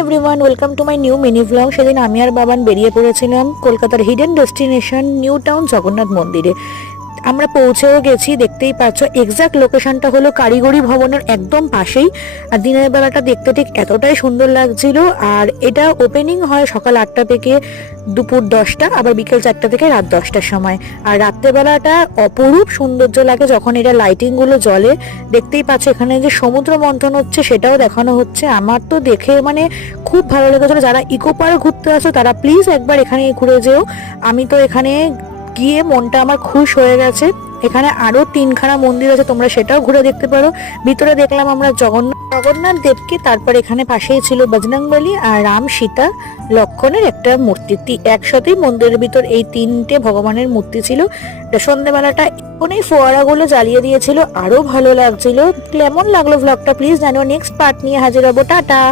Everyone, welcome to my new mini vlog. সেদিন আমি আর বাবান বেরিয়ে পড়েছিলাম কলকাতার hidden destination new town Jagannath মন্দিরে। আমরা পৌঁছেও গেছি, দেখতেই পাচ্ছ। এক্সাক্ট লোকেশনটা হলো কারিগরি ভবনের একদম পাশেই। আর দিনের বেলাটা দেখতে ঠিক এতটাই সুন্দর লাগছিল। আর এটা ওপেনিং হয় সকাল 8টা থেকে দুপুর 10টা, আবার বিকেল 4টা থেকে রাত 10টার সময়। আর রাত্রেবেলাটা অপরূপ সৌন্দর্য লাগে যখন এটা লাইটিং গুলো জ্বলে। দেখতেই পাচ্ছ এখানে যে সমুদ্র মন্থন হচ্ছে সেটাও দেখানো হচ্ছে। আমার তো দেখে খুব ভালো লেগেছিল। যারা ইকো পার্ক ঘুরতে আসো তারা প্লিজ একবার এখানে ঘুরে যেও। আমি তো এখানে গিয়ে মনটা আমার খুশ হয়ে গেছে। এখানে আরো 3খানা মন্দির আছে, তোমরা সেটাও ঘুরে দেখতে পারো। ভিতরে দেখলাম আমরা জগন্নাথ দেবকে, তারপর এখানে পাশেই ছিল বজরংবলী আর রাম সীতা লক্ষণের একটা মূর্তি। একসাথেই মন্দিরের ভিতর এই 3টে ভগবানের মূর্তি ছিল। সন্ধ্যেবেলাটা অনেক ফোয়ারাগুলো জ্বালিয়ে দিয়েছিল, আরো ভালো লাগছিল। কেমন লাগলো ভ্লগটা প্লিজ জানিও। নেক্সট পার্ট নিয়ে হাজির হবো। টাটা।